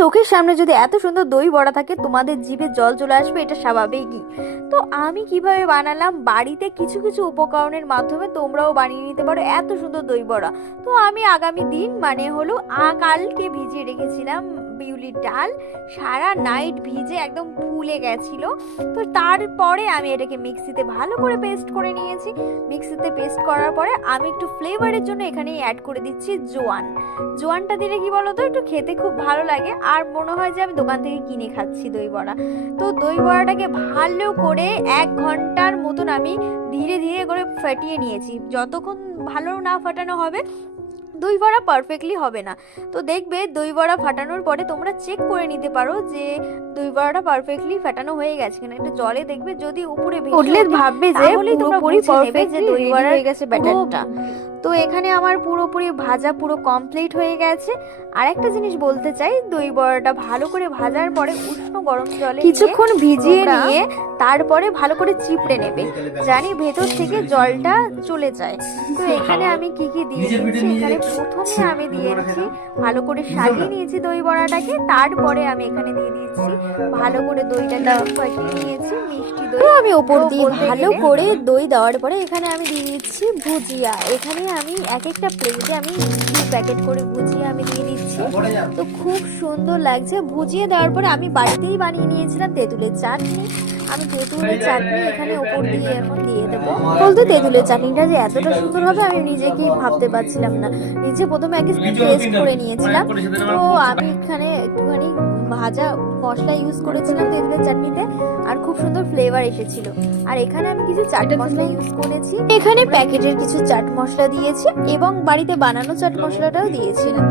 চোখের সামনে যদি এত সুন্দর দই বড়া থাকে তোমাদের জিভে জল চলে আসবে, এটা স্বাভাবিকই। তো আমি কিভাবে বানালাম, বাড়িতে কিছু কিছু উপকরণের মাধ্যমে তোমরাও বানিয়ে নিতে পারো এত সুন্দর দই বড়া। তো আমি আগামী দিন মানে হলো কালকে ভিজিয়ে রেখেছিলাম বিউলির ডাল, সারা নাইট ভিজে একদম ফুলে গেছিল। তো তারপরে আমি এটাকে মিক্সিতে ভালো করে পেস্ট করে নিয়েছি। মিক্সিতে পেস্ট করার পরে আমি একটু ফ্লেভারের জন্য এখানে অ্যাড করে দিচ্ছি জোয়ানটা দিলে কি বলো তো, একটু খেতে খুব ভালো লাগে আর মনে হয় যে আমি দোকান থেকে কিনে খাচ্ছি দই বড়া। তো দই বড়াটাকে ভালো করে 1 ঘন্টার মতন আমি ধীরে ধীরে করে ফাটিয়ে নিয়েছি। যতক্ষণ ভালো না ফাটানো হবে দই বড়া পারফেক্টলি হবে না। তো দেখবে দই বড়া ফাটানোর পরে তোমরা চেক করে নিতে পারো যে দই বড়াটা পারফেক্টলি ফাটানো হয়ে গেছে কিনা। একটু জলে দেখবে যদি উপরে ভেসে ভাববে যে পুরোপুরি পারফেক্ট যে দই বড়া হয়ে গেছে ব্যাটারটা। তো এখানে আমার পুরোপুরি ভাজা পুরো কমপ্লিট হয়ে গেছে। আর একটা জিনিস বলতে চাই, দই বড়াটা ভালো করে ভাজার পরে উষ্ণ গরম জলে কিছুক্ষণ ভিজিয়ে নিয়ে তারপরে ভালো করে চিপড়ে নেবে, জানি ভেতর থেকে জলটা চলে যায়। তো এখানে আমি কি কি দিয়ে দিচ্ছি, এখানে প্রথমে আমি দিয়ে দিচ্ছি ভালো করে সাজিয়ে নিয়েছি দই বড়াটাকে। তারপরে আমি এখানে দিয়ে দিচ্ছি ভালো করে দইটা ফাটিয়ে নিয়েছি মিষ্টি দই। আমি ওপর দিয়ে ভালো করে দই দেওয়ার পরে এখানে আমি দিয়ে দিচ্ছি ভুজিয়া। এখানে আমি এক একটা প্লেটে আমি 2 প্যাকেট করে ভুজিয়া আমি দিয়ে দিচ্ছি। তো খুব সুন্দর লাগছে। ভুজিয়া দেওয়ার পরে আমি বাড়িতেই বানিয়ে নিয়েছিলাম তেঁতুলের চাটনি। আমি তেঁতুলের চাটনি এখানে ওপর দিয়ে এখন দিয়ে দেবো। বলতে তেঁতুলের চাটনিটা যে এতটা সুন্দর হবে আমি নিজেকেই ভাবতে পারছিলাম না। নিজে প্রথমে আগে টেস্ট করে নিয়েছিলাম। তো আমি এখানে একটুখানি ভাজা মশলা ইউজ করেছিলাম তেঁতুলের চাটনিতে আর খুব সুন্দর ফ্লেভার এসেছিল। আর এখানে আমি কিছু চাট মশলা ইউজ করেছি, এখানে প্যাকেটের কিছু চাট মশলা দিয়েছি এবং বাড়িতে বানানো চাট মশলাটাও দিয়েছিলাম।